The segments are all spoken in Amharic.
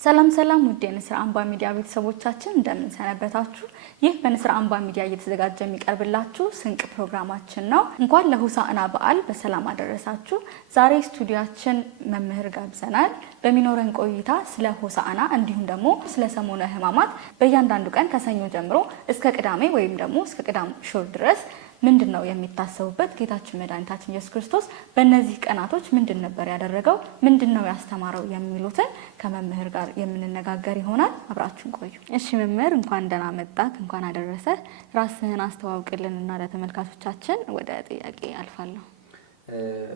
ሰላም ሰላም ውድ የንስር አምባ ሚዲያ ቤተሰቦቻችን እንደምን ሰነበታችሁ? ይህ በንስር አምባ ሚዲያ እየተዘጋጀ የሚቀርብላችሁ ስንቅ ፕሮግራማችን ነው። እንኳን ለሆሳዕና በዓል በሰላም አደረሳችሁ። ዛሬ ስቱዲያችን መምህር ጋብዘናል። በሚኖረን ቆይታ ስለ ሆሳዕና እንዲሁም ደግሞ ስለ ሰሞነ ሕማማት በእያንዳንዱ ቀን ከሰኞ ጀምሮ እስከ ቅዳሜ ወይም ደግሞ እስከ ቅዳሜ ሹር ድረስ ምንድነው የሚታሰቡበት? ጌታችን መድኃኒታችን ኢየሱስ ክርስቶስ በእነዚህ ቀናቶች ምንድን ነበር ያደረገው? ምንድነው ያስተማረው? የሚሉትን ከመምህር ጋር የምንነጋገር ይሆናል። አብራችሁን ቆዩ። እሺ መምህር፣ እንኳን ደህና መጣህ፣ እንኳን አደረሰ። ራስህን አስተዋውቅልንና ለተመልካቾቻችን ወደ ጥያቄ አልፋለሁ።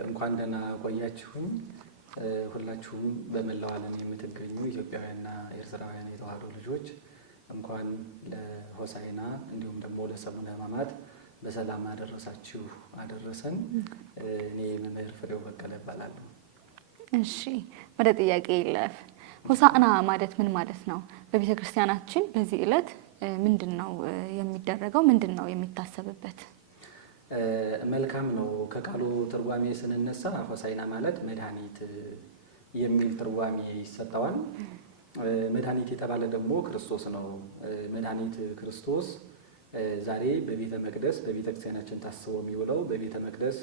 እንኳን ደህና ቆያችሁኝ። ሁላችሁም በመላው ዓለም የምትገኙ ኢትዮጵያውያንና ኤርትራውያን የተዋህዶ ልጆች እንኳን ለሆሳዕና እንዲሁም ደግሞ ለሰሙነ ሕማማት በሰላም አደረሳችሁ አደረሰን። እኔ መምህር ፍሬው በቀለ እባላለሁ። እሺ ወደ ጥያቄ ይለፍ። ሆሳዕና ማለት ምን ማለት ነው? በቤተ ክርስቲያናችን በዚህ ዕለት ምንድነው የሚደረገው? ምንድነው የሚታሰብበት? መልካም ነው። ከቃሉ ትርጓሜ ስንነሳ ሆሳዕና ማለት መድኃኒት የሚል ትርጓሜ ይሰጠዋል። መድኃኒት የተባለ ደግሞ ክርስቶስ ነው። መድኃኒት ክርስቶስ ዛሬ በቤተ መቅደስ በቤተ ክርስቲያናችን ታስቦ የሚውለው በቤተ መቅደስ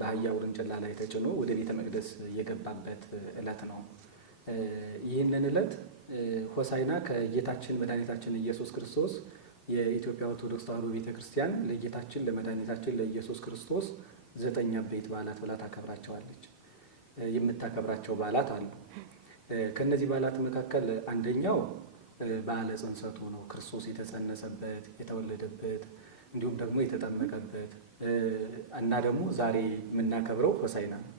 በአህያ ውርንጭላ ላይ ተጭኖ ወደ ቤተ መቅደስ የገባበት ዕለት ነው። ይህንን ዕለት ሆሳዕና ከጌታችን መድኃኒታችን ኢየሱስ ክርስቶስ የኢትዮጵያ ኦርቶዶክስ ተዋሕዶ ቤተ ክርስቲያን ለጌታችን ለመድኃኒታችን ለኢየሱስ ክርስቶስ 9 አበይት በዓላት ብላ ታከብራቸዋለች። የምታከብራቸው በዓላት አሉ። ከእነዚህ በዓላት መካከል አንደኛው በዓለ ጽንሰቱ ነው። ክርስቶስ የተጸነሰበት የተወለደበት እንዲሁም ደግሞ የተጠመቀበት እና ደግሞ ዛሬ የምናከብረው ሆሳዕና ነው።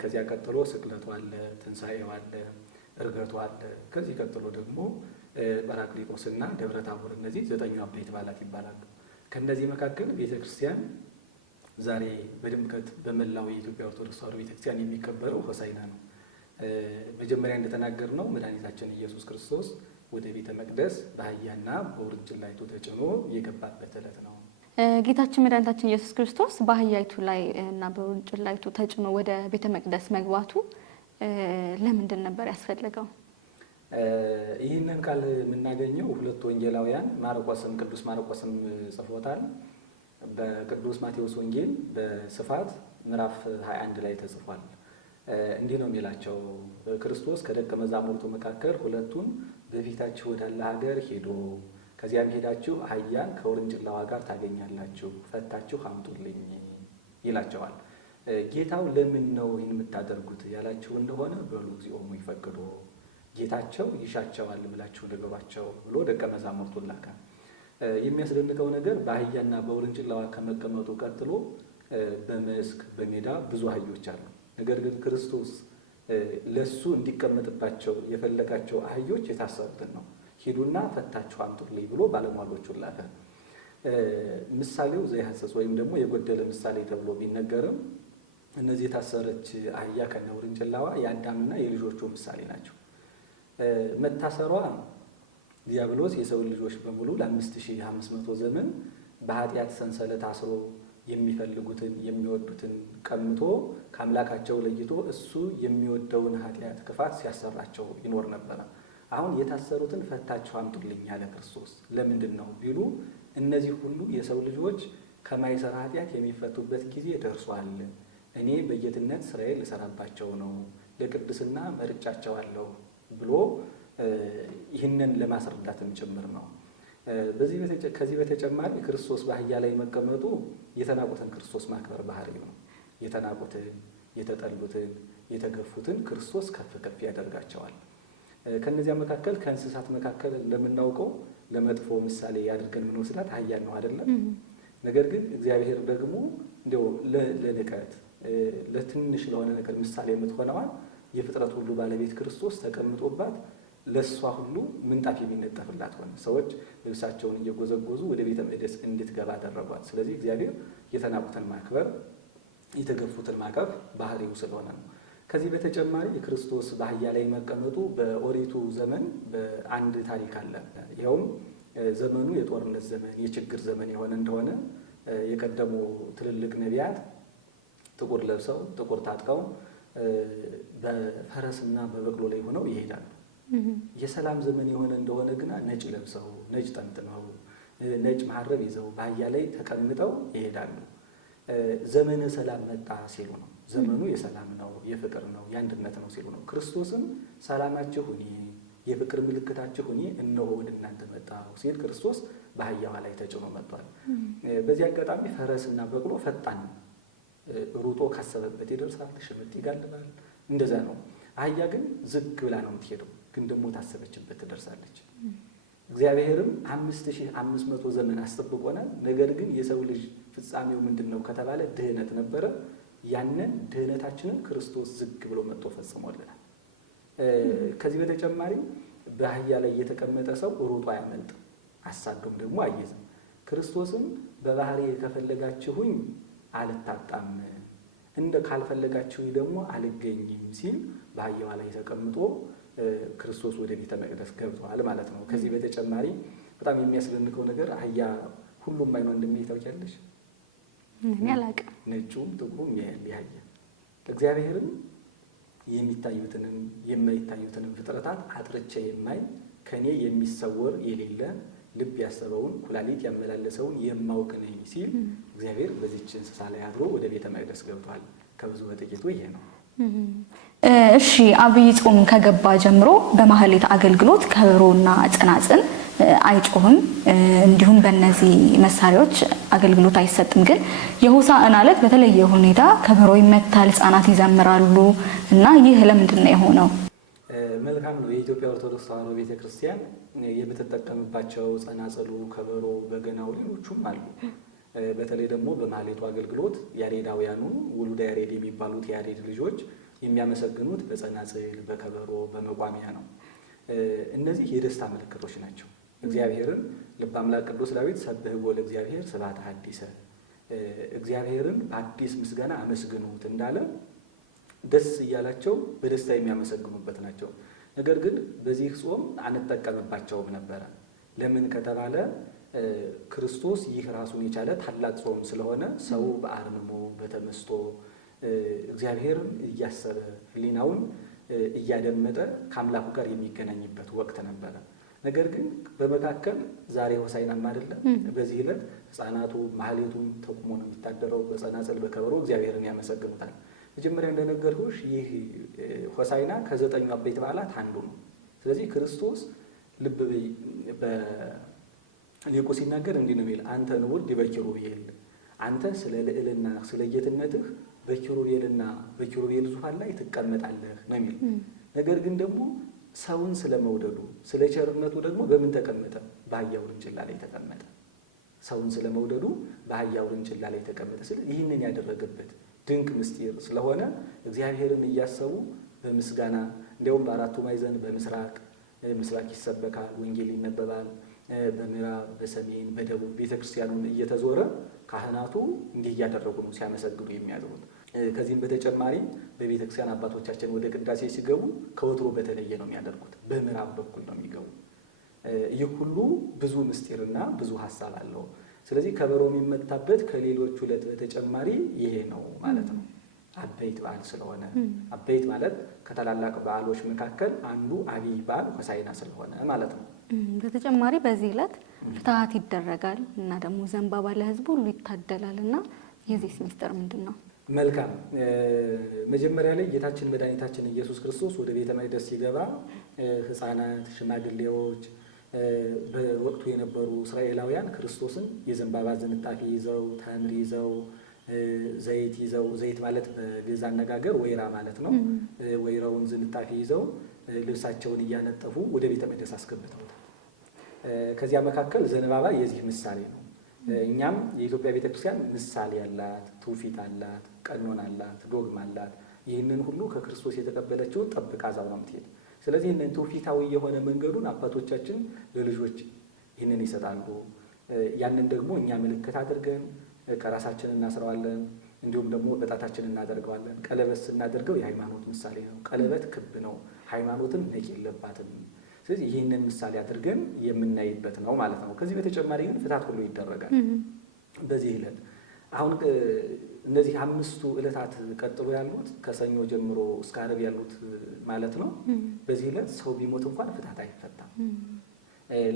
ከዚያ ቀጥሎ ስቅለቱ አለ፣ ትንሣኤው አለ፣ ዕርገቱ አለ። ከዚህ ቀጥሎ ደግሞ ጰራቅሊጦስና ደብረ ታቦር። እነዚህ 9 አበይት በዓላት ይባላሉ። ከእነዚህ መካከል ቤተ ክርስቲያን ዛሬ በድምቀት በመላው የኢትዮጵያ ኦርቶዶክስ ተዋሕዶ ቤተ ክርስቲያን የሚከበረው ሆሳዕና ነው። መጀመሪያ እንደተናገርነው መድኃኒታችን ኢየሱስ ክርስቶስ ወደ ቤተ መቅደስ በአህያና በውርንጭላይቱ ተጭኖ የገባበት ዕለት ነው። ጌታችን መድኃኒታችን ኢየሱስ ክርስቶስ በአህያይቱ ላይ እና በውርንጭላይቱ ተጭኖ ወደ ቤተ መቅደስ መግባቱ ለምንድን ነበር ያስፈልገው? ይህንን ቃል የምናገኘው ሁለቱ ወንጌላውያን ቅዱስ ማርቆስም ጽፎታል። በቅዱስ ማቴዎስ ወንጌል በስፋት ምዕራፍ 21 ላይ ተጽፏል። እንዲህ ነው የሚላቸው። ክርስቶስ ከደቀ መዛሙርቱ መካከል ሁለቱን በፊታችሁ ወዳለ ሀገር ሄዶ ከዚያም ሄዳችሁ አህያን ከውርንጭላዋ ጋር ታገኛላችሁ፣ ፈታችሁ አምጡልኝ ይላቸዋል። ጌታው ለምን ነው ይህን የምታደርጉት ያላችሁ እንደሆነ በሉ እግዚኦሙ ይፈቅዶ፣ ጌታቸው ይሻቸዋል ብላችሁ ንገሯቸው ብሎ ደቀ መዛሙርቱን ላከ። የሚያስደንቀው ነገር በአህያና በውርንጭላዋ ከመቀመጡ ቀጥሎ በመስክ በሜዳ ብዙ አህዮች አሉ። ነገር ግን ክርስቶስ ለሱ እንዲቀመጥባቸው የፈለጋቸው አህዮች የታሰሩትን ነው። ሂዱና ፈታችሁ አምጡልኝ ብሎ ባለሟሎቹን ላከ። ምሳሌው ዘይሐጽጽ ወይም ደግሞ የጎደለ ምሳሌ ተብሎ ቢነገርም እነዚህ የታሰረች አህያ ከነ ውርንጭላዋ የአዳምና የልጆቹ ምሳሌ ናቸው። መታሰሯ ዲያብሎስ የሰው ልጆች በሙሉ ለ5500 ዘመን በኃጢአት ሰንሰለት አስሮ የሚፈልጉትን የሚወዱትን ቀምቶ ከአምላካቸው ለይቶ እሱ የሚወደውን ኃጢአት ክፋት ሲያሰራቸው ይኖር ነበረ። አሁን የታሰሩትን ፈታችሁ አምጡልኝ ያለ ክርስቶስ ለምንድን ነው ቢሉ እነዚህ ሁሉ የሰው ልጆች ከማይሰራ ኃጢአት የሚፈቱበት ጊዜ ደርሷል። እኔ በጌትነት ስራዬን ልሰራባቸው ነው፣ ለቅድስና መርጫቸዋለሁ ብሎ ይህንን ለማስረዳትም ጭምር ነው። ከዚህ በተጨማሪ ክርስቶስ በአህያ ላይ መቀመጡ የተናቁትን ክርስቶስ ማክበር ባህሪው ነው። የተናቁትን፣ የተጠሉትን፣ የተገፉትን ክርስቶስ ከፍ ከፍ ያደርጋቸዋል። ከነዚያ መካከል ከእንስሳት መካከል እንደምናውቀው ለመጥፎ ምሳሌ ያድርገን ምንወስዳት አህያን ነው አይደለም? ነገር ግን እግዚአብሔር ደግሞ እንዲያው ለንቀት ለትንሽ ለሆነ ነገር ምሳሌ የምትሆነዋል የፍጥረት ሁሉ ባለቤት ክርስቶስ ተቀምጦባት ለሷ ሁሉ ምንጣፍ የሚነጠፍላት ሆነ። ሰዎች ልብሳቸውን እየጎዘጎዙ ወደ ቤተ መቅደስ እንድትገባ አደረጓት። ስለዚህ እግዚአብሔር የተናቁትን ማክበር የተገፉትን ማቀፍ ባህሪው ስለሆነ ነው። ከዚህ በተጨማሪ ክርስቶስ በአህያ ላይ መቀመጡ በኦሪቱ ዘመን በአንድ ታሪክ አለ። ይኸውም ዘመኑ የጦርነት ዘመን የችግር ዘመን የሆነ እንደሆነ የቀደሙ ትልልቅ ነቢያት ጥቁር ለብሰው ጥቁር ታጥቀው በፈረስና በበቅሎ ላይ ሆነው ይሄዳሉ። የሰላም ዘመን የሆነ እንደሆነ ግና ነጭ ለብሰው ነጭ ጠምጥመው ነጭ መሐረብ ይዘው በአህያ ላይ ተቀምጠው ይሄዳሉ። ዘመነ ሰላም መጣ ሲሉ ነው። ዘመኑ የሰላም ነው፣ የፍቅር ነው፣ የአንድነት ነው ሲሉ ነው። ክርስቶስም ሰላማችሁ እኔ የፍቅር ምልክታችሁ እኔ እነሆ ወደ እናንተ መጣሁ ሲል ክርስቶስ በአህያዋ ላይ ተጭኖ መጥቷል። በዚህ አጋጣሚ ፈረስና በቅሎ ፈጣን ሩጦ ካሰበበት ይደርሳል፣ ሽምጥ ይጋልባል። እንደዛ ነው። አህያ ግን ዝግ ብላ ነው የምትሄደው፣ ግን ደግሞ ታሰበችበት ትደርሳለች። እግዚአብሔርም 5500 ዘመን አስጠብቆናል። ነገር ግን የሰው ልጅ ፍጻሜው ምንድን ነው ከተባለ ድህነት ነበረ። ያንን ድህነታችንን ክርስቶስ ዝግ ብሎ መጥቶ ፈጽሞልናል። ከዚህ በተጨማሪ በአህያ ላይ የተቀመጠ ሰው ሩጦ አያመልጥም፣ አሳዶም ደግሞ አይይዝም። ክርስቶስም በባህሪ ከፈለጋችሁኝ አልታጣም፣ እንደ ካልፈለጋችሁኝ ደግሞ አልገኝም ሲል በአህያዋ ላይ ተቀምጦ ክርስቶስ ወደ ቤተ መቅደስ ገብቷል ማለት ነው። ከዚህ በተጨማሪ በጣም የሚያስደንቀው ነገር አህያ ሁሉም አይኗ እንደሚያይ ታውቂያለሽ? እኔ አላውቅም። ነጩም ጥቁሩም ያያል። እግዚአብሔርም የሚታዩትንም የማይታዩትንም ፍጥረታት አጥርቼ የማይ ከኔ የሚሰወር የሌለ ልብ ያሰበውን ኩላሊት ያመላለሰውን የማውቅ ነኝ ሲል እግዚአብሔር በዚህች እንስሳ ላይ አድሮ ወደ ቤተ መቅደስ ገብቷል። ከብዙ በጥቂቱ ይሄ ነው። እሺ፣ አብይ ጾም ከገባ ጀምሮ በማህሌት አገልግሎት ከበሮና ጽናጽን አይጮህም፣ እንዲሁም በእነዚህ መሳሪያዎች አገልግሎት አይሰጥም። ግን የሆሳዕና ዕለት በተለየ ሁኔታ ከበሮ ይመታል፣ ህጻናት ይዘምራሉ እና ይህ ለምንድን ነው የሆነው? መልካም ነው። የኢትዮጵያ ኦርቶዶክስ ተዋሕዶ ቤተክርስቲያን የምትጠቀምባቸው ጸናጽሉ፣ ከበሮ፣ በገናው ሌሎቹም አሉ። በተለይ ደግሞ በማህሌቱ አገልግሎት ያሬዳውያኑ ውሉደ ያሬድ የሚባሉት የያሬድ ልጆች የሚያመሰግኑት በጸናጽል፣ በከበሮ፣ በመቋሚያ ነው። እነዚህ የደስታ ምልክቶች ናቸው። እግዚአብሔርን ልበ አምላክ ቅዱስ ዳዊት ሰብሕዎ ለእግዚአብሔር ስብሐተ ሐዲሰ፣ እግዚአብሔርን በአዲስ ምስጋና አመስግኑት እንዳለ ደስ እያላቸው በደስታ የሚያመሰግኑበት ናቸው። ነገር ግን በዚህ ጾም አንጠቀምባቸውም ነበረ። ለምን ከተባለ ክርስቶስ ይህ ራሱን የቻለ ታላቅ ጾም ስለሆነ ሰው በአርምሞ በተመስጦ እግዚአብሔርን እያሰበ ሕሊናውን እያደመጠ ከአምላኩ ጋር የሚገናኝበት ወቅት ነበረ። ነገር ግን በመካከል ዛሬ ሆሳዕናም አይደለም። በዚህ ዕለት ሕፃናቱ ማህሌቱን ተቁሞ ነው የሚታደረው። በጸናጽል በከበሮ እግዚአብሔርን ያመሰግኑታል። መጀመሪያ እንደነገርኩሽ ይህ ሆሳዕና ከ9 አበይት በዓላት አንዱ ነው። ስለዚህ ክርስቶስ ልብ በሊቁ ሲናገር እንዲህ ነው የሚል፣ አንተ ንዑድ በኪሩቤል፣ አንተ ስለ ልዕልና ስለ ጌትነትህ በኪሩቤልና በኪሩቤል ዙፋን ላይ ትቀመጣለህ ነው የሚል። ነገር ግን ደግሞ ሰውን ስለመውደዱ ስለ ቸርነቱ ደግሞ በምን ተቀመጠ? በአህያ ውርንጭላ ላይ ተቀመጠ። ሰውን ስለመውደዱ በአህያ ውርንጭላ ላይ ተቀመጠ። ስለዚህ ይህንን ያደረገበት ድንቅ ምስጢር ስለሆነ እግዚአብሔርን እያሰቡ በምስጋና እንዲያውም በአራቱ ማዕዘን በምስራቅ ይሰበካል፣ ወንጌል ይነበባል። በምዕራብ በሰሜን በደቡብ ቤተክርስቲያኑን እየተዞረ ካህናቱ እንዲህ እያደረጉ ነው ሲያመሰግኑ የሚያድሩት። ከዚህም በተጨማሪ በቤተክርስቲያን አባቶቻችን ወደ ቅዳሴ ሲገቡ ከወትሮ በተለየ ነው የሚያደርጉት። በምዕራብ በኩል ነው የሚገቡ። ይህ ሁሉ ብዙ ምስጢርና ብዙ ሀሳብ አለው። ስለዚህ ከበሮ የሚመታበት ከሌሎች ዕለት በተጨማሪ ይሄ ነው ማለት ነው። አበይት በዓል ስለሆነ አበይት ማለት ከታላላቅ በዓሎች መካከል አንዱ አብይ በዓል ሆሳዕና ስለሆነ ማለት ነው። በተጨማሪ በዚህ ዕለት ፍትሐት ይደረጋል እና ደግሞ ዘንባባ ለሕዝቡ ሁሉ ይታደላል እና የዚህ ምስጢር ምንድን ነው? መልካም። መጀመሪያ ላይ ጌታችን መድኃኒታችን ኢየሱስ ክርስቶስ ወደ ቤተ መቅደስ ሲገባ ሕፃናት፣ ሽማግሌዎች፣ በወቅቱ የነበሩ እስራኤላውያን ክርስቶስን የዘንባባ ዝንጣፊ ይዘው ተምር ይዘው ዘይት ይዘው፣ ዘይት ማለት በግዕዝ አነጋገር ወይራ ማለት ነው። ወይራውን ዝንጣፊ ይዘው ልብሳቸውን እያነጠፉ ወደ ቤተ መቅደስ አስገብተውታል። ከዚያ መካከል ዘንባባ የዚህ ምሳሌ ነው። እኛም የኢትዮጵያ ቤተክርስቲያን ምሳሌ አላት፣ ትውፊት አላት፣ ቀኖና አላት፣ ዶግማ አላት። ይህንን ሁሉ ከክርስቶስ የተቀበለችውን ጠብቃ እዛው ነው የምትሄድ። ስለዚህ ይህንን ትውፊታዊ የሆነ መንገዱን አባቶቻችን ለልጆች ይህንን ይሰጣሉ። ያንን ደግሞ እኛ ምልክት አድርገን ከራሳችን እናስረዋለን። እንዲሁም ደግሞ በጣታችን እናደርገዋለን። ቀለበት ስናደርገው የሃይማኖት ምሳሌ ነው። ቀለበት ክብ ነው፣ ሃይማኖትም ነቅ የለባትም። ስለዚህ ይህንን ምሳሌ አድርገን የምናይበት ነው ማለት ነው። ከዚህ በተጨማሪ ግን ፍትሐት ሁሉ ይደረጋል በዚህ ዕለት። አሁን እነዚህ 5ቱ ዕለታት ቀጥሎ ያሉት ከሰኞ ጀምሮ እስከ ዓርብ ያሉት ማለት ነው። በዚህ ዕለት ሰው ቢሞት እንኳን ፍታት አይፈታም።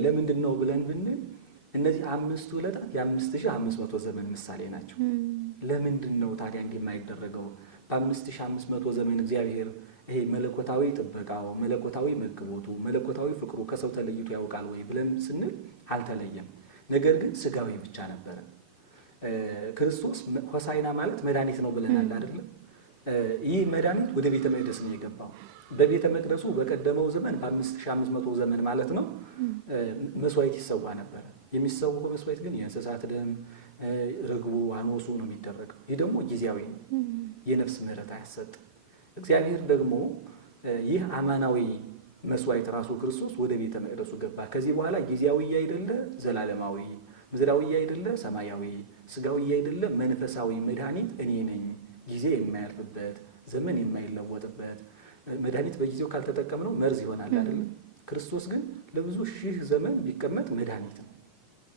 ለምንድን ነው ብለን ብንል እነዚህ 5ቱ ዕለታት የ5500 ዘመን ምሳሌ ናቸው። ለምንድን ነው ታዲያ እንዲህ የማይደረገው? በ5500 ዘመን እግዚአብሔር ይሄ መለኮታዊ ጥበቃው፣ መለኮታዊ መግቦቱ፣ መለኮታዊ ፍቅሩ ከሰው ተለይቶ ያውቃል ወይ ብለን ስንል አልተለየም። ነገር ግን ስጋዊ ብቻ ነበረ። ክርስቶስ ሆሳዕና ማለት መድኃኒት ነው ብለናል አይደለም? ይህ መድኃኒት ወደ ቤተ መቅደስ ነው የገባው። በቤተ መቅደሱ በቀደመው ዘመን በ5500 ዘመን ማለት ነው መስዋዕት ይሰዋ ነበረ። የሚሰዋው መስዋዕት ግን የእንስሳት ደም፣ ርግቡ፣ አኖሱ ነው የሚደረገው። ይህ ደግሞ ጊዜያዊ ነው፣ የነፍስ ምሕረት አያሰጥም። እግዚአብሔር ደግሞ ይህ አማናዊ መስዋዕት ራሱ ክርስቶስ ወደ ቤተ መቅደሱ ገባ። ከዚህ በኋላ ጊዜያዊ አይደለ ዘላለማዊ፣ ምድራዊ አይደለ ሰማያዊ፣ ስጋዊ አይደለ መንፈሳዊ መድኃኒት እኔ ነኝ። ጊዜ የማያልፍበት ዘመን የማይለወጥበት መድኃኒት በጊዜው ካልተጠቀምነው መርዝ ይሆናል አይደለም? ክርስቶስ ግን ለብዙ ሺህ ዘመን ቢቀመጥ መድኃኒት ነው።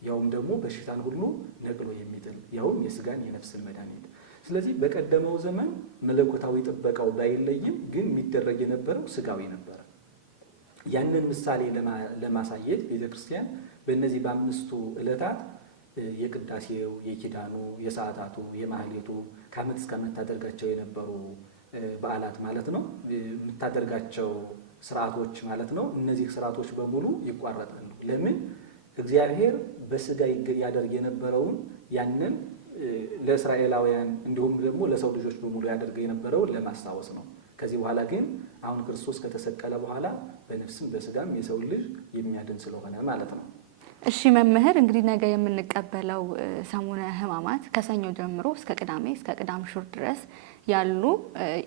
ያውም ደግሞ በሽታን ሁሉ ነቅሎ የሚጥል ያውም የስጋን የነፍስን መድኃኒት። ስለዚህ በቀደመው ዘመን መለኮታዊ ጥበቃው ባይለይም ግን የሚደረግ የነበረው ስጋዊ ነበረ። ያንን ምሳሌ ለማሳየት ቤተክርስቲያን በእነዚህ በ5ቱ ዕለታት የቅዳሴው፣ የኪዳኑ፣ የሰዓታቱ፣ የማህሌቱ ከዓመት እስከ ዓመት ታደርጋቸው የነበሩ በዓላት ማለት ነው የምታደርጋቸው ስርዓቶች ማለት ነው። እነዚህ ስርዓቶች በሙሉ ይቋረጣሉ። ለምን? እግዚአብሔር በስጋ ያደርግ የነበረውን ያንን ለእስራኤላውያን እንዲሁም ደግሞ ለሰው ልጆች በሙሉ ያደርግ የነበረውን ለማስታወስ ነው። ከዚህ በኋላ ግን አሁን ክርስቶስ ከተሰቀለ በኋላ በነፍስም በስጋም የሰው ልጅ የሚያድን ስለሆነ ማለት ነው። እሺ መምህር፣ እንግዲህ ነገ የምንቀበለው ሰሙነ ሕማማት ከሰኞ ጀምሮ እስከ ቅዳሜ እስከ ቅዳም ሹር ድረስ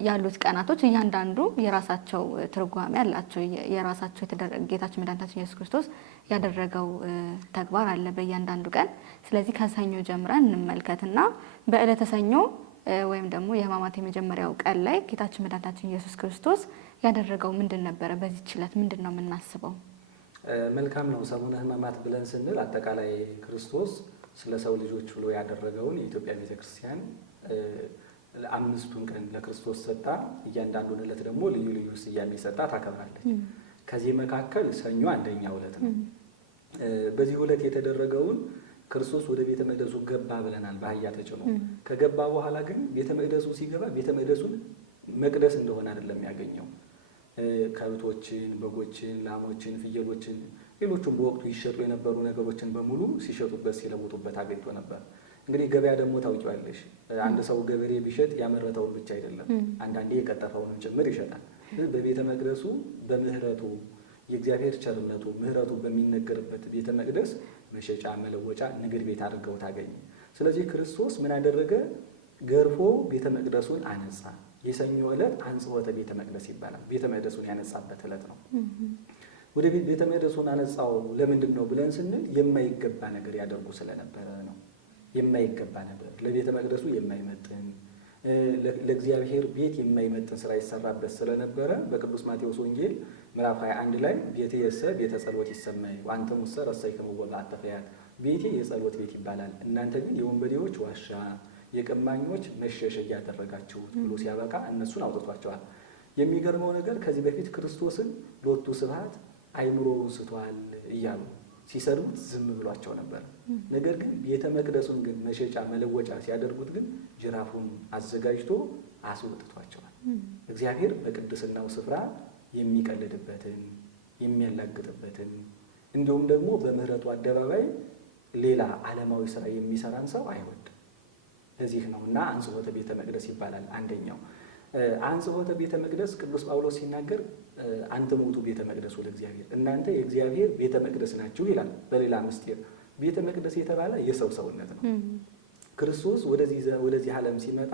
ያሉት ቀናቶች እያንዳንዱ የራሳቸው ትርጓሜ አላቸው። የራሳቸው ጌታችን መድኃኒታችን ኢየሱስ ክርስቶስ ያደረገው ተግባር አለ በእያንዳንዱ ቀን። ስለዚህ ከሰኞ ጀምረን እንመልከትና በዕለተ ሰኞ ወይም ደግሞ የሕማማት የመጀመሪያው ቀን ላይ ጌታችን መድኃኒታችን ኢየሱስ ክርስቶስ ያደረገው ምንድን ነበረ? በዚህ ዕለት ምንድን ነው የምናስበው? መልካም ነው። ሰሙነ ሕማማት ብለን ስንል አጠቃላይ ክርስቶስ ስለ ሰው ልጆች ብሎ ያደረገውን የኢትዮጵያ ቤተክርስቲያን 5ቱን ቀን ለክርስቶስ ሰጣ። እያንዳንዱን ዕለት ደግሞ ልዩ ልዩ ስያሜ ሰጣ ታከብራለች። ከዚህ መካከል ሰኞ አንደኛው ዕለት ነው። በዚህ ዕለት የተደረገውን ክርስቶስ ወደ ቤተ መቅደሱ ገባ ብለናል፣ በአህያ ተጭኖ። ከገባ በኋላ ግን ቤተ መቅደሱ ሲገባ ቤተ መቅደሱን መቅደስ እንደሆነ አይደለም ያገኘው። ከብቶችን፣ በጎችን፣ ላሞችን፣ ፍየሎችን፣ ሌሎቹም በወቅቱ ይሸጡ የነበሩ ነገሮችን በሙሉ ሲሸጡበት ሲለውጡበት አገኝቶ ነበር። እንግዲህ ገበያ ደግሞ ታውቂዋለሽ፣ አንድ ሰው ገበሬ ቢሸጥ ያመረተውን ብቻ አይደለም፣ አንዳንዴ የቀጠፈውንም ጭምር ይሸጣል። በቤተ መቅደሱ በምህረቱ የእግዚአብሔር ቸርነቱ ምህረቱ በሚነገርበት ቤተ መቅደስ መሸጫ፣ መለወጫ፣ ንግድ ቤት አድርገው ታገኝ። ስለዚህ ክርስቶስ ምን አደረገ? ገርፎ ቤተ መቅደሱን አነጻ። የሰኞ ዕለት አንጽሖተ ቤተ መቅደስ ይባላል። ቤተ መቅደሱን ያነጻበት ዕለት ነው። ወደ ቤተ መቅደሱን አነጻው ለምንድን ነው ብለን ስንል የማይገባ ነገር ያደርጉ ስለነበረ ነው። የማይገባ ነገር ለቤተ መቅደሱ የማይመጥን ለእግዚአብሔር ቤት የማይመጥን ስራ ይሰራበት ስለነበረ በቅዱስ ማቴዎስ ወንጌል ምዕራፍ 21 ላይ ቤትየሰ ቤተ ጸሎት ይሰመይ ወአንትሙሰ ረሰይክሙ በበዓተ ፈያት፣ ቤቴ የጸሎት ቤት ይባላል፣ እናንተ ግን የወንበዴዎች ዋሻ የቀማኞች መሸሸጊያ ያደረጋችሁት ብሎ ሲያበቃ እነሱን አውጥቷቸዋል። የሚገርመው ነገር ከዚህ በፊት ክርስቶስን ሎቱ ስብሐት አይምሮውን ስቷል እያሉ ሲሰድቡት ዝም ብሏቸው ነበር። ነገር ግን ቤተ መቅደሱን ግን መሸጫ መለወጫ ሲያደርጉት ግን ጅራፉን አዘጋጅቶ አስወጥቷቸዋል። እግዚአብሔር በቅድስናው ስፍራ የሚቀልድበትን የሚያላግጥበትን እንዲሁም ደግሞ በምህረቱ አደባባይ ሌላ ዓለማዊ ስራ የሚሰራን ሰው አይወድም። ለዚህ ነው እና አንጽሖተ ቤተ መቅደስ ይባላል። አንደኛው አንጽሖተ ቤተ መቅደስ ቅዱስ ጳውሎስ ሲናገር አንትሙ ውእቱ ቤተ መቅደሱ ለእግዚአብሔር፣ እናንተ የእግዚአብሔር ቤተ መቅደስ ናችሁ ይላል። በሌላ ምስጢር ቤተ መቅደስ የተባለ የሰው ሰውነት ነው። ክርስቶስ ወደዚህ ዓለም ሲመጣ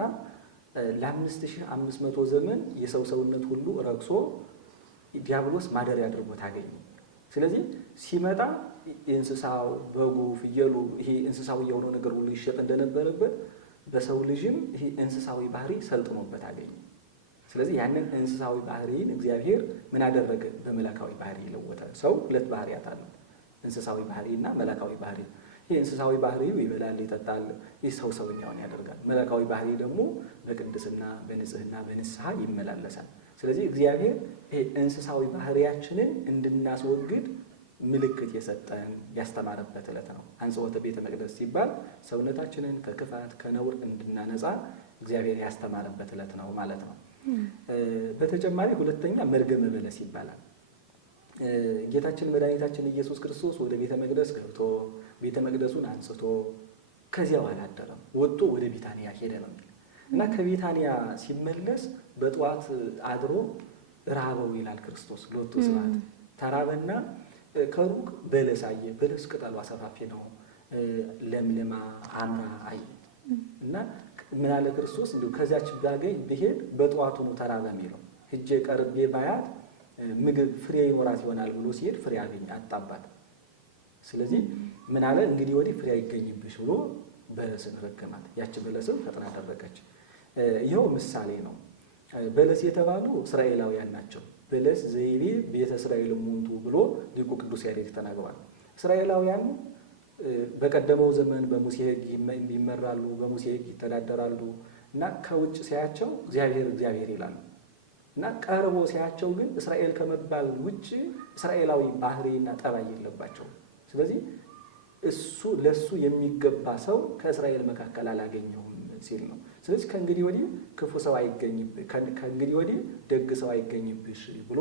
ለ5500 ዘመን የሰው ሰውነት ሁሉ ረክሶ ዲያብሎስ ማደሪያ አድርጎ ታገኘ። ስለዚህ ሲመጣ የእንስሳው በጉ፣ ፍየሉ ይሄ እንስሳዊ የሆነው ነገር ሁሉ ይሸጥ እንደነበረበት በሰው ልጅም ይሄ እንስሳዊ ባህሪ ሰልጥኖበት አገኘ። ስለዚህ ያንን እንስሳዊ ባህሪን እግዚአብሔር ምን አደረገ? በመላካዊ ባህሪ ለወጠ። ሰው 2 ባህሪያት አሉት፣ እንስሳዊ ባህሪ እና መላካዊ ባህሪ። ይህ እንስሳዊ ባህሪው ይበላል፣ ይጠጣል፣ ይህ ሰውኛውን ያደርጋል። መለካዊ ባህሪ ደግሞ በቅድስና በንጽህና በንስሐ ይመላለሳል። ስለዚህ እግዚአብሔር ይሄ እንስሳዊ ባህሪያችንን እንድናስወግድ ምልክት የሰጠን ያስተማረበት ዕለት ነው። አንጽሖተ ቤተ መቅደስ ሲባል ሰውነታችንን ከክፋት ከነውር እንድናነጻ እግዚአብሔር ያስተማረበት ዕለት ነው ማለት ነው። በተጨማሪ ሁለተኛ መርገመ በለስ ይባላል። ጌታችን መድኃኒታችን ኢየሱስ ክርስቶስ ወደ ቤተ መቅደስ ገብቶ ቤተ መቅደሱን አንጽቶ ከዚያው አላደረም፣ ወጥቶ ወደ ቢታንያ ሄደ ነው እና ከቢታንያ ሲመለስ በጠዋት አድሮ ራበው ይላል ክርስቶስ። ሎቱ ስብሐት ተራበና ከሩቅ በለስ አየ። በለስ ቅጠሏ ሰፋፊ ነው፣ ለምልማ አምራ አየ እና ምን አለ ክርስቶስ እንዲሁ ከዚያች ባገኝ ብሄድ በጠዋቱ ነው ተራበ የሚለው ሂጄ ቀርቤ ባያት ምግብ ፍሬ ይኖራት ይሆናል ብሎ ሲሄድ ፍሬ አገኘ፣ አጣባት። ስለዚህ ምን አለ እንግዲህ ወዲህ ፍሬ አይገኝብሽ ብሎ በለስን ረገማት። ያች በለስም ፈጥና ደረቀች። ይኸው ምሳሌ ነው። በለስ የተባሉ እስራኤላውያን ናቸው። በለስ ዘይቤ ቤተ እስራኤል ሙንቱ ብሎ ሊቁ ቅዱስ ያሬድ ተናግሯል። እስራኤላውያን በቀደመው ዘመን በሙሴ ሕግ ይመራሉ፣ በሙሴ ሕግ ይተዳደራሉ እና ከውጭ ሲያቸው እግዚአብሔር እግዚአብሔር ይላሉ እና ቀርቦ ሲያቸው ግን እስራኤል ከመባል ውጭ እስራኤላዊ ባህሪና ጠባይ የለባቸውም። ስለዚህ ለሱ የሚገባ ሰው ከእስራኤል መካከል አላገኘውም ሲል ነው። ስለዚህ ከእንግዲህ ወዲህ ክፉ ሰው አይገኝብሽ፣ ከእንግዲህ ወዲህ ደግ ሰው አይገኝብሽ ብሎ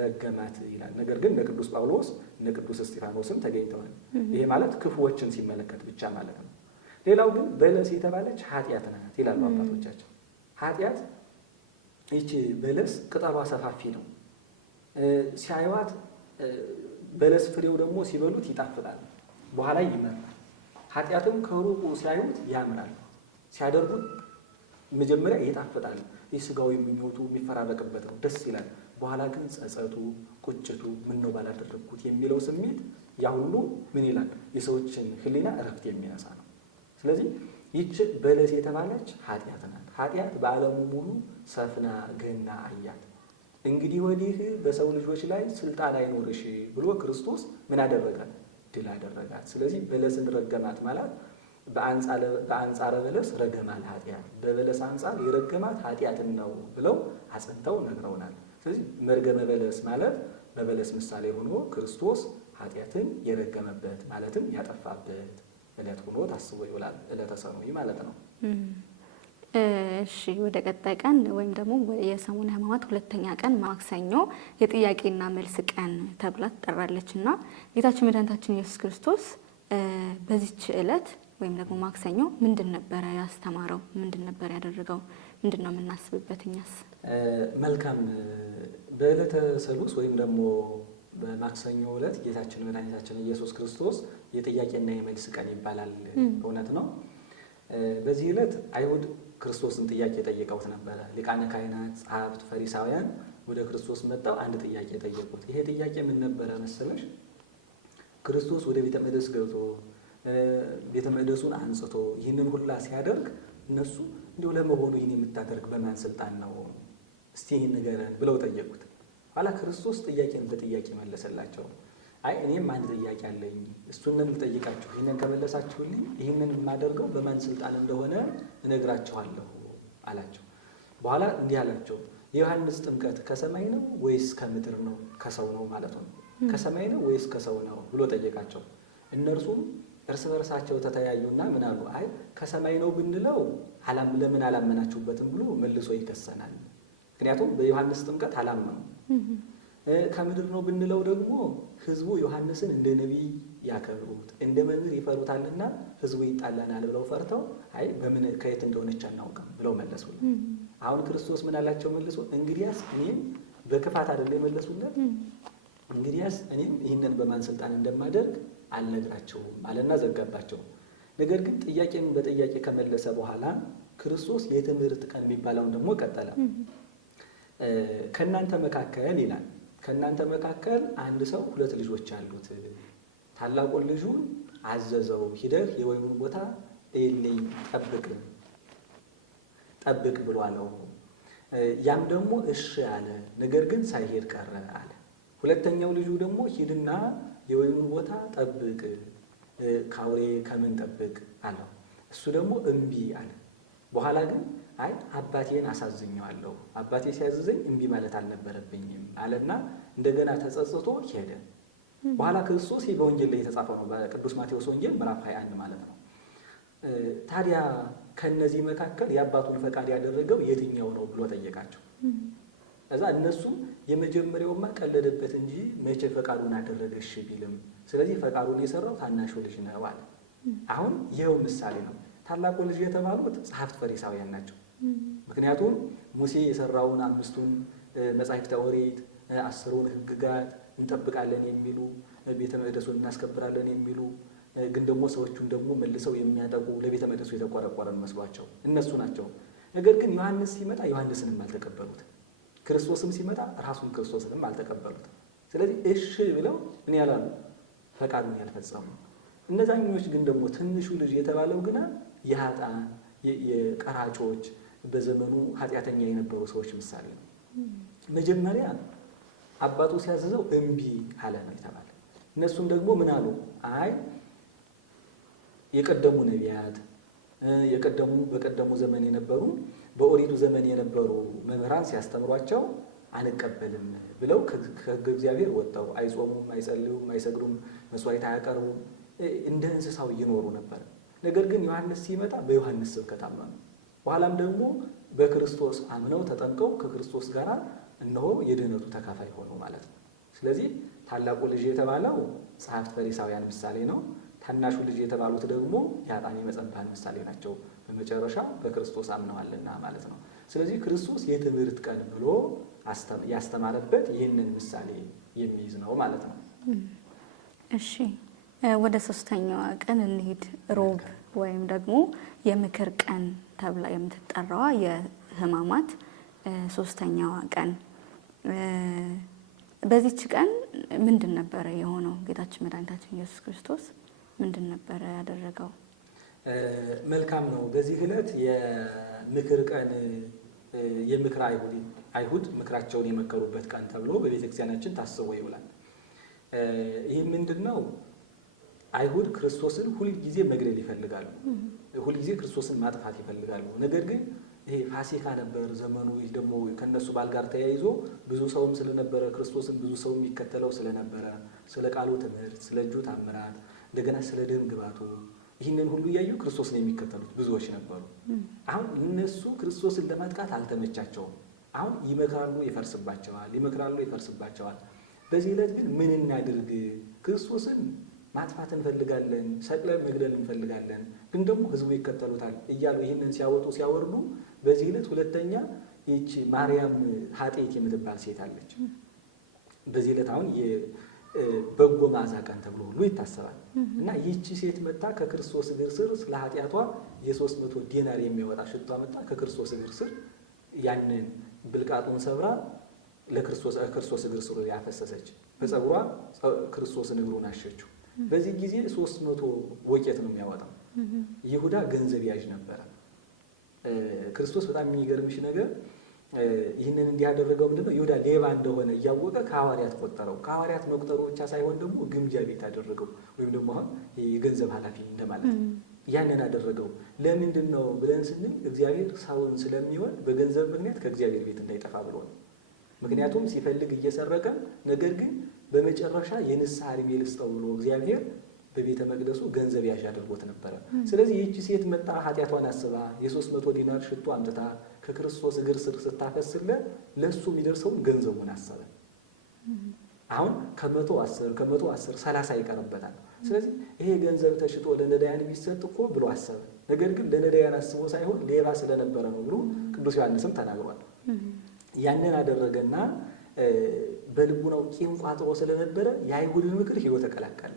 ረገማት ይላል። ነገር ግን እነ ቅዱስ ጳውሎስ እነ ቅዱስ እስጢፋኖስም ተገኝተዋል። ይሄ ማለት ክፉዎችን ሲመለከት ብቻ ማለት ነው። ሌላው ግን በለስ የተባለች ኃጢአት ናት ይላሉ አባቶቻቸው። ኃጢአት ይቺ በለስ ቅጠሏ ሰፋፊ ነው። ሲያዩዋት በለስ ፍሬው ደግሞ ሲበሉት ይጣፍጣል፣ በኋላ ይመራል። ኃጢአትም ከሩቁ ሲያዩት ያምራል፣ ሲያደርጉት መጀመሪያ ይጣፍጣል። የሥጋዊ ምኞቱ የሚፈራረቅበት ነው፣ ደስ ይላል። በኋላ ግን ጸጸቱ፣ ቁጭቱ ምን ነው ባላደረግኩት የሚለው ስሜት ያ ሁሉ ምን ይላል? የሰዎችን ሕሊና እረፍት የሚነሳ ነው። ስለዚህ ይህች በለስ የተባለች ኃጢአት ናት። ኃጢአት በዓለሙ ሙሉ ሰፍና ገና አያት። እንግዲህ ወዲህ በሰው ልጆች ላይ ስልጣን አይኖርሽ ብሎ ክርስቶስ ምን አደረጋት? ድል አደረጋት። ስለዚህ በለስን ረገማት ማለት በአንጻረ በለስ ረገማል ኃጢአት፣ በበለስ አንጻር የረገማት ኃጢአትን ነው ብለው አጽንተው ነግረውናል። ስለዚህ መርገመ በለስ ማለት በበለስ ምሳሌ ሆኖ ክርስቶስ ኃጢአትን የረገመበት ማለትም ያጠፋበት ዕለት ሆኖ ታስቦ ይውላል። ዕለተ ሰኑይ ማለት ነው። እሺ፣ ወደ ቀጣይ ቀን ወይም ደግሞ የሰሙነ ሕማማት ሁለተኛ ቀን ማክሰኞ የጥያቄና መልስ ቀን ተብላ ትጠራለች እና ጌታችን መድኃኒታችን ኢየሱስ ክርስቶስ በዚች ዕለት ወይም ደግሞ ማክሰኞ ምንድን ነበረ ያስተማረው? ምንድን ነበር ያደረገው? ምንድን ነው የምናስብበት እኛስ? መልካም። በዕለተ ሰሉስ ወይም ደግሞ በማክሰኞ ዕለት ጌታችን መድኃኒታችን ኢየሱስ ክርስቶስ የጥያቄና የመልስ ቀን ይባላል። እውነት ነው። በዚህ ዕለት አይሁድ ክርስቶስን ጥያቄ ጠይቀውት ነበረ። ሊቃነ ካህናት፣ ጸሐፍት፣ ፈሪሳውያን ወደ ክርስቶስ መጣው አንድ ጥያቄ ጠየቁት። ይሄ ጥያቄ ምን ነበረ መሰለሽ? ክርስቶስ ወደ ቤተ መቅደስ ገብቶ ቤተ መቅደሱን አንጽቶ ይህንን ሁላ ሲያደርግ እነሱ እንዲሁ ለመሆኑ ይህን የምታደርግ በማን ስልጣን ነው? እስቲ ይህን ንገረን ብለው ጠየቁት። ኋላ ክርስቶስ ጥያቄን በጥያቄ መለሰላቸው። አይ እኔም አንድ ጥያቄ አለኝ፣ እሱንም ልጠይቃችሁ። ይህንን ከመለሳችሁልኝ ይህንን የማደርገው በማን ስልጣን እንደሆነ እነግራችኋለሁ አላቸው። በኋላ እንዲህ አላቸው፣ የዮሐንስ ጥምቀት ከሰማይ ነው ወይስ ከምድር ነው? ከሰው ነው ማለት ነው። ከሰማይ ነው ወይስ ከሰው ነው ብሎ ጠየቃቸው። እነርሱም እርስ በርሳቸው ተተያዩና ምን አሉ? አይ ከሰማይ ነው ብንለው ለምን አላመናችሁበትም ብሎ መልሶ ይከሰናል። ምክንያቱም በዮሐንስ ጥምቀት አላመኑ። ከምድር ነው ብንለው ደግሞ ሕዝቡ ዮሐንስን እንደ ነቢይ ያከብሩት እንደ መምህር ይፈሩታልና ሕዝቡ ይጣላናል ብለው ፈርተው አይ በምን ከየት እንደሆነች አናውቅም ብለው መለሱለት። አሁን ክርስቶስ ምን አላቸው መልሶ? እንግዲያስ እኔም በክፋት አይደለ የመለሱለት፣ እንግዲያስ እኔም ይህንን በማን ስልጣን እንደማደርግ አልነግራቸውም አለና ዘጋባቸው። ነገር ግን ጥያቄን በጥያቄ ከመለሰ በኋላ ክርስቶስ የትምህርት ቀን የሚባለውን ደግሞ ቀጠለ። ከእናንተ መካከል ይላል፣ ከእናንተ መካከል አንድ ሰው 2 ልጆች አሉት። ታላቁን ልጁን አዘዘው፣ ሂደህ የወይኑን ቦታ እልኝ ጠብቅ ብሎ አለው። ያም ደግሞ እሺ አለ፣ ነገር ግን ሳይሄድ ቀረ አለ። ሁለተኛው ልጁ ደግሞ ሂድና የወይኑን ቦታ ጠብቅ፣ ከአውሬ ከምን ጠብቅ አለው። እሱ ደግሞ እምቢ አለ። በኋላ ግን አይ አባቴን አሳዝኘዋለሁ፣ አባቴ ሲያዝዘኝ እምቢ ማለት አልነበረብኝም አለና እንደገና ተጸጽቶ ሄደ። በኋላ ክርስቶስ ይህ በወንጌል ላይ የተጻፈው ነው፣ በቅዱስ ማቴዎስ ወንጌል ምዕራፍ 21 ማለት ነው። ታዲያ ከነዚህ መካከል የአባቱን ፈቃድ ያደረገው የትኛው ነው ብሎ ጠየቃቸው። ከዛ እነሱ የመጀመሪያውማ ቀለደበት እንጂ መቼ ፈቃዱን አደረገ እሺ ቢልም፣ ስለዚህ ፈቃዱን የሰራው ታናሹ ልጅ ነው አለ። አሁን ይኸው ምሳሌ ነው። ታላቁ ልጅ የተባሉት ጸሐፍት ፈሪሳውያን ናቸው። ምክንያቱም ሙሴ የሰራውን 5ቱን መጻሕፍተ ኦሪት 10ውን ሕግጋት እንጠብቃለን የሚሉ ቤተ መቅደሱን እናስከብራለን የሚሉ ግን ደግሞ ሰዎቹን ደግሞ መልሰው የሚያጠቁ ለቤተ መቅደሱ የተቆረቆረን መስሏቸው እነሱ ናቸው። ነገር ግን ዮሐንስ ሲመጣ ዮሐንስንም አልተቀበሉት፣ ክርስቶስም ሲመጣ ራሱን ክርስቶስንም አልተቀበሉት። ስለዚህ እሺ ብለው ምን ያላሉ? ፈቃዱን ያልፈጸሙ። እነዛኞች ግን ደግሞ ትንሹ ልጅ የተባለው ግና የኃጥአን የቀራጮች በዘመኑ ኃጢአተኛ የነበሩ ሰዎች ምሳሌ ነው። መጀመሪያ አባቱ ሲያዝዘው እምቢ አለ ነው የተባለ። እነሱም ደግሞ ምን አሉ? አይ የቀደሙ ነቢያት በቀደሙ ዘመን የነበሩ በኦሪቱ ዘመን የነበሩ መምህራን ሲያስተምሯቸው አንቀበልም ብለው ከሕገ እግዚአብሔር ወጥተው አይጾሙም፣ አይጸልዩም፣ አይሰግዱም፣ መስዋዕት አያቀርቡም፣ እንደ እንስሳው ይኖሩ ነበር። ነገር ግን ዮሐንስ ሲመጣ በዮሐንስ ስብከት አመኑ። በኋላም ደግሞ በክርስቶስ አምነው ተጠምቀው ከክርስቶስ ጋር እነሆ የድኅነቱ ተካፋይ ሆነው ማለት ነው። ስለዚህ ታላቁ ልጅ የተባለው ጸሐፍት ፈሪሳውያን ምሳሌ ነው። ታናሹ ልጅ የተባሉት ደግሞ የኃጥአን የመጸንባን ምሳሌ ናቸው። በመጨረሻ በክርስቶስ አምነዋልና ማለት ነው። ስለዚህ ክርስቶስ የትምህርት ቀን ብሎ ያስተማረበት ይህንን ምሳሌ የሚይዝ ነው ማለት ነው። እሺ ወደ ሶስተኛዋ ቀን እንሂድ። ሮብ ወይም ደግሞ የምክር ቀን ተብላ የምትጠራዋ የሕማማት ሶስተኛዋ ቀን። በዚች ቀን ምንድን ነበረ የሆነው? ጌታችን መድኃኒታችን ኢየሱስ ክርስቶስ ምንድን ነበረ ያደረገው? መልካም ነው። በዚህ ዕለት የምክር ቀን የምክር አይሁድ ምክራቸውን የመከሩበት ቀን ተብሎ በቤተ ክርስቲያናችን ታስቦ ይውላል። ይህ ምንድን ነው? አይሁድ ክርስቶስን ሁልጊዜ መግደል ይፈልጋሉ። ሁልጊዜ ክርስቶስን ማጥፋት ይፈልጋሉ። ነገር ግን ይሄ ፋሲካ ነበር ዘመኑ። ይህ ደግሞ ከነሱ በዓል ጋር ተያይዞ ብዙ ሰውም ስለነበረ ክርስቶስን ብዙ ሰው የሚከተለው ስለነበረ ስለ ቃሉ ትምህርት፣ ስለ እጁ ታምራት፣ እንደገና ስለ ደም ግባቱ ይህንን ሁሉ እያዩ ክርስቶስን የሚከተሉት ብዙዎች ነበሩ። አሁን እነሱ ክርስቶስን ለማጥቃት አልተመቻቸውም። አሁን ይመክራሉ፣ ይፈርስባቸዋል፣ ይመክራሉ፣ ይፈርስባቸዋል። በዚህ ዕለት ግን ምን እናድርግ? ክርስቶስን ማጥፋት እንፈልጋለን፣ ሰቅለን መግደል እንፈልጋለን፣ ግን ደግሞ ሕዝቡ ይከተሉታል እያሉ ይህንን ሲያወጡ ሲያወርዱ፣ በዚህ ዕለት ሁለተኛ ይቺ ማርያም ኃጢአት የምትባል ሴት አለች። በዚህ ዕለት አሁን በጎ መዓዛ ቀን ተብሎ ሁሉ ይታሰባል። እና ይህቺ ሴት መጣ ከክርስቶስ እግር ስር ስለ ኃጢአቷ የ300 ዲናር የሚያወጣ ሽቷ መጣ ከክርስቶስ እግር ስር ያንን ብልቃጡን ሰብራ ለክርስቶስ እግር ስር ያፈሰሰች፣ በፀጉሯ ክርስቶስን እግሩን አሸችው። በዚህ ጊዜ 300 ወቄት ነው የሚያወጣው። ይሁዳ ገንዘብ ያዥ ነበረ። ክርስቶስ በጣም የሚገርምሽ ነገር ይህንን እንዲህ ያደረገው ምንድነው? ይሁዳ ሌባ እንደሆነ እያወቀ ከሐዋርያት ቆጠረው። ከሐዋርያት መቁጠሩ ብቻ ሳይሆን ደግሞ ግምጃ ቤት አደረገው፣ ወይም ደግሞ አሁን የገንዘብ ኃላፊ እንደማለት ነው። ያንን አደረገው። ለምንድን ነው ብለን ስንል እግዚአብሔር ሰውን ስለሚሆን በገንዘብ ምክንያት ከእግዚአብሔር ቤት እንዳይጠፋ ብሎ ነው። ምክንያቱም ሲፈልግ እየሰረቀ ነገር ግን በመጨረሻ የንስሐ ዕድሜ ልስጠው ብሎ እግዚአብሔር በቤተ መቅደሱ ገንዘብ ያዥ አድርጎት ነበረ። ስለዚህ ይህቺ ሴት መጣ ኃጢአቷን አስባ የ300 ዲናር ሽቶ አምጥታ ከክርስቶስ እግር ስር ስታፈስለት ለእሱ የሚደርሰውን ገንዘቡን አሰበ። አሁን ከ110 30 ይቀርበታል። ስለዚህ ይሄ ገንዘብ ተሽጦ ለነዳያን ቢሰጥ እኮ ብሎ አሰበ። ነገር ግን ለነዳያን አስቦ ሳይሆን ሌባ ስለነበረ ነው ብሎ ቅዱስ ዮሐንስም ተናግሯል። ያንን አደረገና በልቡናው ቂም ቋጥሮ ስለነበረ የአይሁድን ምክር ሕይወት ተቀላቀለ።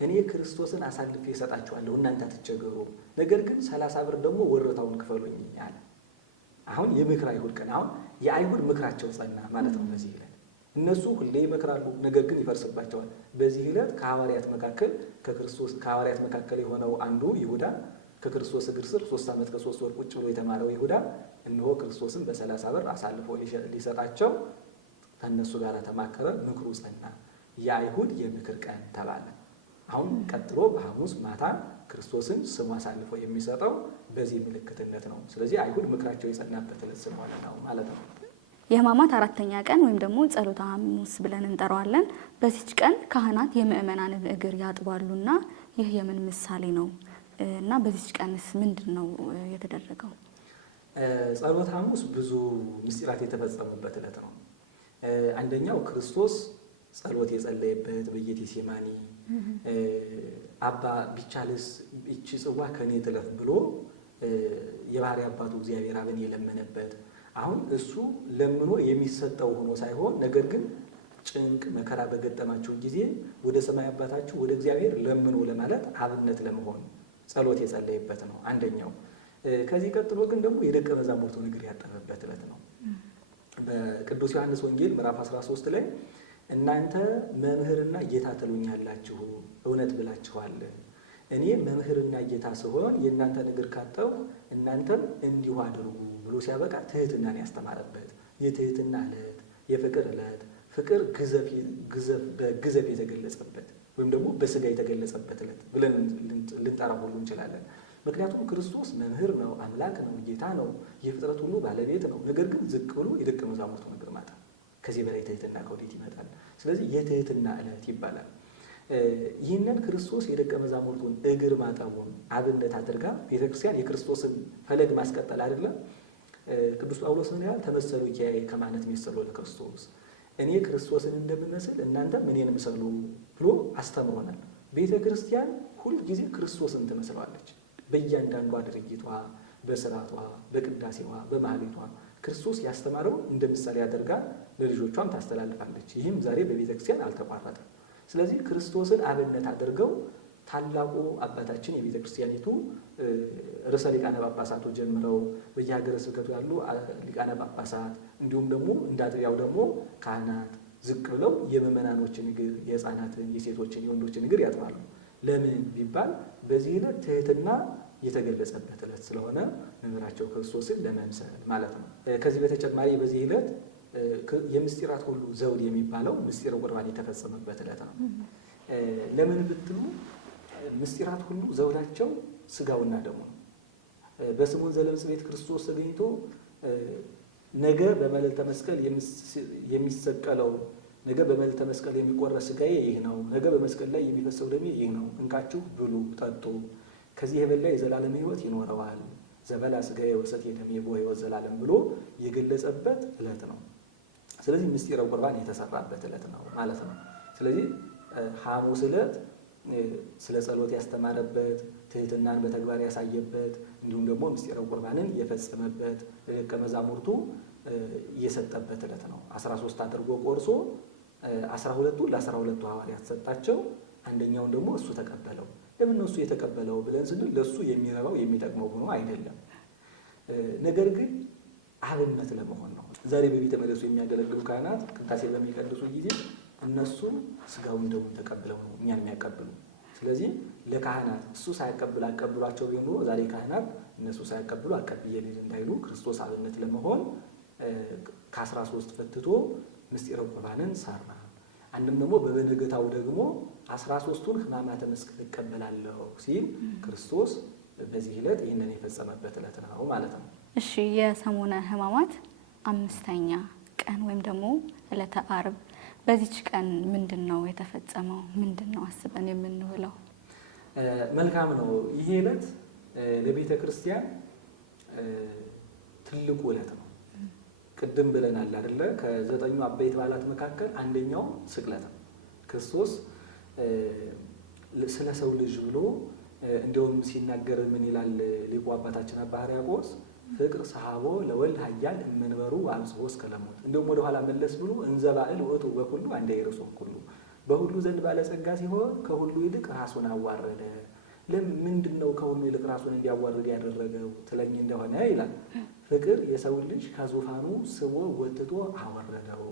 እኔ ክርስቶስን አሳልፌ እሰጣችኋለሁ እናንተ አትቸገሩ፣ ነገር ግን 30 ብር ደግሞ ወረታውን ክፈሉኝ አለ። አሁን የምክር አይሁድ ቀን። አሁን የአይሁድ ምክራቸው ጸና ማለት ነው። በዚህ ዕለት እነሱ ሁሌ ይመክራሉ፣ ነገር ግን ይፈርስባቸዋል። በዚህ ዕለት ከሐዋርያት መካከል የሆነው አንዱ ይሁዳ ከክርስቶስ እግር ስር 3 ዓመት ከ3 ወር ቁጭ ብሎ የተማረው ይሁዳ እነሆ ክርስቶስን በ30 ብር አሳልፎ ሊሰጣቸው ከእነሱ ጋር ተማከረ። ምክሩ ጸና። የአይሁድ የምክር ቀን ተባለ። አሁን ቀጥሎ በሐሙስ ማታ ክርስቶስን ስሙ አሳልፎ የሚሰጠው በዚህ ምልክትነት ነው። ስለዚህ አይሁድ ምክራቸው የጸናበት ዕለት ስለሆነ ነው ማለት ነው። የሕማማት አራተኛ ቀን ወይም ደግሞ ጸሎተ ሐሙስ ብለን እንጠራዋለን። በዚች ቀን ካህናት የምእመናንን እግር ያጥባሉና ይህ የምን ምሳሌ ነው እና በዚች ቀንስ ምንድን ነው የተደረገው? ጸሎተ ሐሙስ ብዙ ምስጢራት የተፈጸሙበት ዕለት ነው። አንደኛው ክርስቶስ ጸሎት የጸለየበት በጌቴሴማኒ አባ ቢቻልስ ይህች ጽዋ ከኔ ትለፍ ብሎ የባህሪ አባቱ እግዚአብሔር አብን የለመነበት፣ አሁን እሱ ለምኖ የሚሰጠው ሆኖ ሳይሆን ነገር ግን ጭንቅ መከራ በገጠማቸው ጊዜ ወደ ሰማይ አባታችሁ ወደ እግዚአብሔር ለምኖ ለማለት አብነት ለመሆን ጸሎት የጸለየበት ነው አንደኛው። ከዚህ ቀጥሎ ግን ደግሞ የደቀ መዛሙርቱን እግር ያጠበበት ዕለት ነው። በቅዱስ ዮሐንስ ወንጌል ምዕራፍ 13 ላይ እናንተ መምህርና ጌታ ትሉኛላችሁ፣ እውነት ብላችኋል። እኔ መምህርና ጌታ ስሆን የእናንተን እግር ካጠብሁ እናንተም እንዲሁ አድርጉ ብሎ ሲያበቃ ትህትናን ያስተማረበት የትህትና ዕለት፣ የፍቅር ዕለት፣ ፍቅር በግዘፍ የተገለጸበት ወይም ደግሞ በስጋ የተገለጸበት ዕለት ብለን ልንጠራ ሁሉ እንችላለን። ምክንያቱም ክርስቶስ መምህር ነው፣ አምላክ ነው፣ ጌታ ነው፣ የፍጥረት ሁሉ ባለቤት ነው። ነገር ግን ዝቅ ብሎ የደቀ መዛሙርቱን እግር ማጠብ፣ ከዚህ በላይ ትህትና ከወዴት ይመጣል? ስለዚህ የትህትና ዕለት ይባላል። ይህንን ክርስቶስ የደቀ መዛሙርቱን እግር ማጠቡን አብነት አድርጋ ቤተክርስቲያን የክርስቶስን ፈለግ ማስቀጠል አይደለም። ቅዱስ ጳውሎስ ምን ያህል ተመሰሉ ኪያዬ ከማነት የሚሰሉ ለክርስቶስ፣ እኔ ክርስቶስን እንደምመስል እናንተም እኔን ምሰሉ ብሎ አስተምሮናል። ቤተ ክርስቲያን ሁልጊዜ ክርስቶስን ትመስለዋለች። በእያንዳንዷ ድርጊቷ፣ በስርዓቷ፣ በቅዳሴዋ፣ በማህሌቷ ክርስቶስ ያስተማረው እንደ ምሳሌ አድርጋ ለልጆቿም ታስተላልፋለች። ይህም ዛሬ በቤተ ክርስቲያን አልተቋረጠም። ስለዚህ ክርስቶስን አብነት አድርገው ታላቁ አባታችን የቤተ ክርስቲያኒቱ ርዕሰ ሊቃነ ጳጳሳቱ ጀምረው በየሀገረ ስብከቱ ያሉ ሊቃነ ጳጳሳት እንዲሁም ደግሞ እንዳጥቢያው ደግሞ ካህናት ዝቅ ብለው የምእመናኖችን እግር፣ የሕፃናትን፣ የሴቶችን፣ የወንዶችን እግር ያጥባሉ። ለምን ቢባል በዚህ ዕለት ትህትና የተገለጸበት ዕለት ስለሆነ መምህራቸው ክርስቶስን ለመምሰል ማለት ነው። ከዚህ በተጨማሪ በዚህ ዕለት የምስጢራት ሁሉ ዘውድ የሚባለው ምስጢረ ቁርባን የተፈጸመበት ዕለት ነው። ለምን ብትሉ ምስጢራት ሁሉ ዘውዳቸው ስጋውና ደሙ ነው። በስምዖን ዘለምጽ ቤት ክርስቶስ ተገኝቶ ነገ በመልዕልተ መስቀል የሚሰቀለው ነገ በመልዕልተ መስቀል የሚቆረስ ስጋዬ ይህ ነው፣ ነገ በመስቀል ላይ የሚፈሰው ደሜ ይህ ነው፣ እንካችሁ ብሉ ጠጡ፣ ከዚህ የበላ የዘላለም ሕይወት ይኖረዋል፣ ዘበላ ስጋዬ ወሰትየ ደሜ በሕይወት ዘላለም ብሎ የገለጸበት ዕለት ነው። ስለዚህ ምስጢረ ቁርባን የተሰራበት ዕለት ነው ማለት ነው። ስለዚህ ሐሙስ ዕለት ስለ ጸሎት ያስተማረበት፣ ትህትናን በተግባር ያሳየበት፣ እንዲሁም ደግሞ ምስጢረ ቁርባንን የፈጸመበት፣ ለደቀ መዛሙርቱ የሰጠበት ዕለት ነው። 13 አድርጎ ቆርሶ 12ቱ ለ12ቱ ሐዋርያት ሰጣቸው። አንደኛውን ደግሞ እሱ ተቀበለው። ለምን ነው እሱ የተቀበለው ብለን ስንል ለእሱ የሚረባው የሚጠቅመው ሆኖ አይደለም፣ ነገር ግን አብነት ለመሆን ነው። ዛሬ በቤተ መቅደሱ የሚያገለግሉ ካህናት ቅዳሴ በሚቀድሱ ጊዜ እነሱ ስጋውን ደሙን ተቀብለው ነው እኛን የሚያቀብሉ። ስለዚህ ለካህናት እሱ ሳያቀብል አቀብሏቸው ቢሆን ኖሮ ዛሬ ካህናት እነሱ ሳያቀብሉ አቀብዬ ልሂድ እንዳይሉ ክርስቶስ አብነት ለመሆን ከ13 ፈትቶ ምስጢረ ቁርባንን ሰራ። አንድም ደግሞ በበነገታው ደግሞ 13ቱን ሕማማተ መስቀል እቀበላለሁ ሲል ክርስቶስ በዚህ ዕለት ይህንን የፈጸመበት ዕለት ነው ማለት ነው። እሺ፣ የሰሙነ ሕማማት 5ኛ ቀን ወይም ደግሞ ዕለተ ዓርብ፣ በዚች ቀን ምንድን ነው የተፈጸመው? ምንድን ነው አስበን የምንውለው? መልካም ነው። ይሄ ዕለት ለቤተ ክርስቲያን ትልቁ ዕለት ነው። ቅድም ብለናል አይደለ? ከ9 አበይት በዓላት መካከል አንደኛው ስቅለት ነው። ክርስቶስ ስለ ሰው ልጅ ብሎ እንደውም ሲናገር ምን ይላል ሊቁ አባታችን አባ ሕርያቆስ? ፍቅር ሰሐቦ ለወልድ ኃያል እመንበሩ አብጽሖ እስከ ለሞት። እንደውም ወደ ኋላ መለስ ብሎ እንዘ ባእል ውእቱ በኩሉ አንደ ይርሶ ሁሉ፣ በሁሉ ዘንድ ባለጸጋ ሲሆን ከሁሉ ይልቅ ራሱን አዋረደ። ምንድን ነው ከሁሉ ይልቅ ራሱን እንዲያዋርድ ያደረገው ትለኝ እንደሆነ ይላል፣ ፍቅር የሰው ልጅ ከዙፋኑ ስቦ ወጥቶ አወረደው።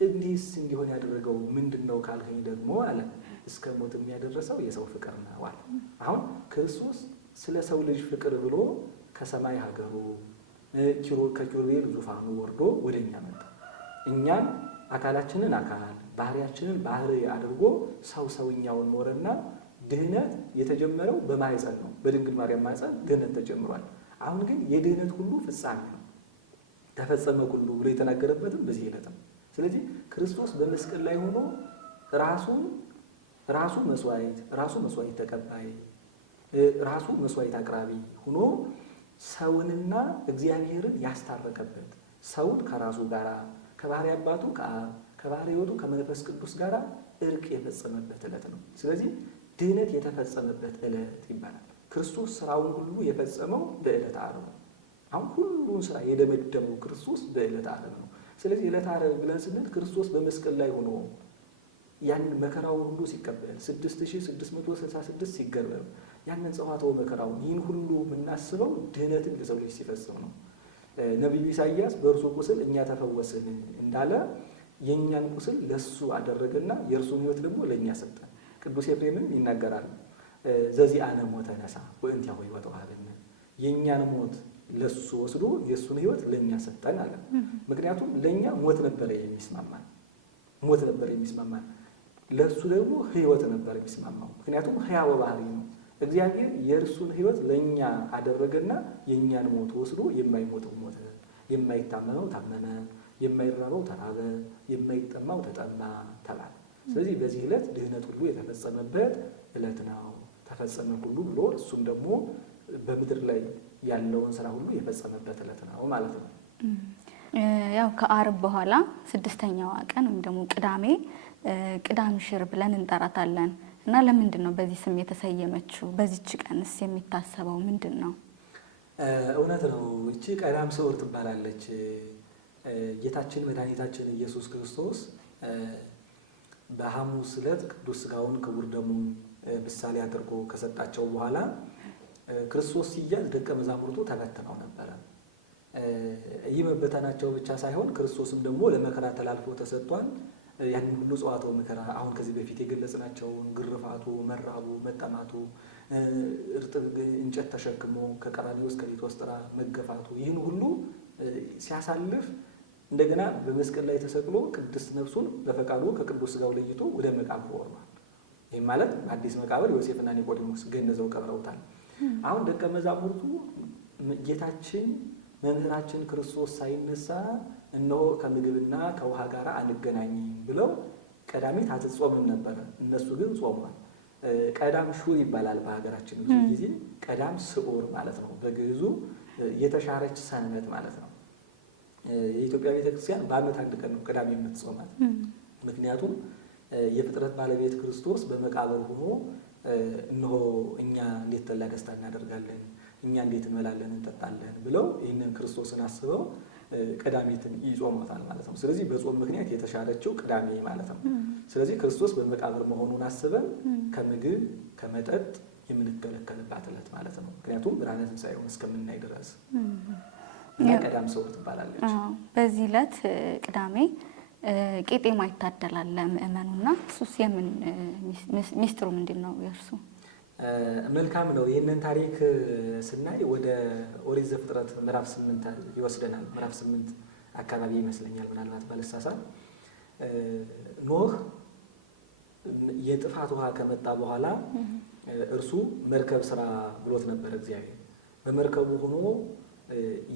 እንዲህስ እንዲሆን ያደረገው ምንድን ነው ካልከኝ ደግሞ አለ እስከ ሞት የሚያደረሰው የሰው ፍቅር ነው አለ። አሁን ክርስቶስ ስለ ሰው ልጅ ፍቅር ብሎ ከሰማይ ሀገሩ ከኪሩቤል ዙፋኑ ወርዶ ወደ እኛ መጣ። እኛን አካላችንን አካል ባህሪያችንን ባህሪ አድርጎ ሰውኛውን ኖረና ድህነት የተጀመረው በማህፀን ነው። በድንግል ማርያም ማህፀን ድህነት ተጀምሯል። አሁን ግን የድህነት ሁሉ ፍጻሜ ነው፣ ተፈጸመ ሁሉ ብሎ የተናገረበትም በዚህ ዕለት ነው። ስለዚህ ክርስቶስ በመስቀል ላይ ሆኖ ራሱ መስዋዕት ተቀባይ፣ ራሱ መስዋዕት አቅራቢ ሆኖ ሰውንና እግዚአብሔርን ያስታረቀበት፣ ሰውን ከራሱ ጋር ከባህሪ አባቱ ከአብ ከባህሪ ሕይወቱ ከመንፈስ ቅዱስ ጋር እርቅ የፈጸመበት ዕለት ነው። ስለዚህ ድህነት የተፈጸመበት ዕለት ይባላል። ክርስቶስ ስራውን ሁሉ የፈጸመው በዕለተ ዓርብ ነው። አሁን ሁሉን ስራ የደመደመው ክርስቶስ በዕለተ ዓርብ ነው። ስለዚህ ዕለተ ዓርብ ብለን ስንል ክርስቶስ በመስቀል ላይ ሆኖ ያንን መከራውን ሁሉ ሲቀበል 6666 ሲገረም ያንን ጸዋትወ መከራውን ይህን ሁሉ የምናስበው ድህነትን ለሰው ልጅ ሲፈጽም ነው። ነቢዩ ኢሳይያስ በእርሱ ቁስል እኛ ተፈወስን እንዳለ የእኛን ቁስል ለሱ አደረገና የእርሱን ሕይወት ደግሞ ለእኛ ሰጠን። ቅዱስ ኤፍሬምም ይናገራል። ዘዚአነ ሞተ ነሣ ወእንቲአሁ ሕይወተ ወሀበነ፣ የእኛን ሞት ለሱ ወስዶ የእሱን ሕይወት ለእኛ ሰጠን አለ። ምክንያቱም ለእኛ ሞት ነበረ የሚስማማን፣ ለእሱ ደግሞ ሕይወት ነበር የሚስማማው። ምክንያቱም ሕያው ባህሪ ነው። እግዚአብሔር የእርሱን ሕይወት ለእኛ አደረገና የእኛን ሞት ወስዶ የማይሞተው ሞተ፣ የማይታመመው ታመመ፣ የማይራበው ተራበ፣ የማይጠማው ተጠማ ተባለ። ስለዚህ በዚህ ዕለት ድህነት ሁሉ የተፈጸመበት ዕለት ነው። ተፈጸመ ሁሉ ብሎ እሱም ደግሞ በምድር ላይ ያለውን ስራ ሁሉ የፈጸመበት ዕለት ነው ማለት ነው። ያው ከዓርብ በኋላ ስድስተኛዋ ቀን ወይም ደግሞ ቅዳሜ ቅዳምሽር ብለን እንጠራታለን እና ለምንድን ነው በዚህ ስም የተሰየመችው? በዚች ቀንስ የሚታሰበው ምንድን ነው? እውነት ነው። እቺ ቀዳም ስዑር ትባላለች። ጌታችን መድኃኒታችን ኢየሱስ ክርስቶስ በሐሙስ ዕለት ቅዱስ ሥጋውን ክቡር ደሙን ምሳሌ አድርጎ ከሰጣቸው በኋላ ክርስቶስ ሲያዝ ደቀ መዛሙርቱ ተበትነው ነበረ። ይህ መበተናቸው ብቻ ሳይሆን ክርስቶስም ደግሞ ለመከራ ተላልፎ ተሰጥቷል። ያንን ሁሉ ጸዋትወ መከራ አሁን ከዚህ በፊት የገለጽናቸውን ግርፋቱ፣ መራቡ፣ መጠማቱ፣ እርጥብ እንጨት ተሸክሞ ከቀራንዮ እስከ ሊቶስጥራ መገፋቱ፣ ይህን ሁሉ ሲያሳልፍ እንደገና በመስቀል ላይ ተሰቅሎ ቅድስት ነፍሱን በፈቃዱ ከቅዱስ ሥጋው ለይቶ ወደ መቃብር ወርዷል። ይህም ማለት በአዲስ መቃብር ዮሴፍና ኒቆዲሞስ ገነዘው ቀብረውታል። አሁን ደቀ መዛሙርቱ ጌታችን መምህራችን ክርስቶስ ሳይነሳ እነሆ ከምግብና ከውሃ ጋር አንገናኝም ብለው ቀዳሚት አትጾምም ነበረ። እነሱ ግን ጾሟል። ቀዳም ሹር ይባላል በሀገራችን ብዙ ጊዜ። ቀዳም ስዑር ማለት ነው። በግዕዙ የተሻረች ሰንበት ማለት ነው። የኢትዮጵያ ቤተክርስቲያን በዓመት አንድ ቀን ነው ቅዳሜ የምትጾማት። ምክንያቱም የፍጥረት ባለቤት ክርስቶስ በመቃብር ሆኖ እነሆ እኛ እንዴት ተላ ደስታ እናደርጋለን፣ እኛ እንዴት እንበላለን እንጠጣለን ብለው ይህንን ክርስቶስን አስበው ቀዳሚትን ይጾሟታል ማለት ነው። ስለዚህ በጾም ምክንያት የተሻረችው ቅዳሜ ማለት ነው። ስለዚህ ክርስቶስ በመቃብር መሆኑን አስበን ከምግብ ከመጠጥ የምንከለከልባት ዕለት ማለት ነው። ምክንያቱም ብርሃነ ትንሣኤውን እስከምናይ ድረስ ቀዳም ስዑር ትባላለች። በዚህ ዕለት ቅዳሜ ቄጤማ ይታደላል ለምእመኑና እሱስ የምን ሚስጥሩ ምንድን ነው የእርሱ? መልካም ነው። ይህንን ታሪክ ስናይ ወደ ኦሪት ዘፍጥረት ምዕራፍ 8 ይወስደናል። ምዕራፍ 8 አካባቢ ይመስለኛል ምናልባት ባልሳሳት። ኖህ የጥፋት ውሃ ከመጣ በኋላ እርሱ መርከብ ስራ ብሎት ነበር እግዚአብሔር። በመርከቡ ሆኖ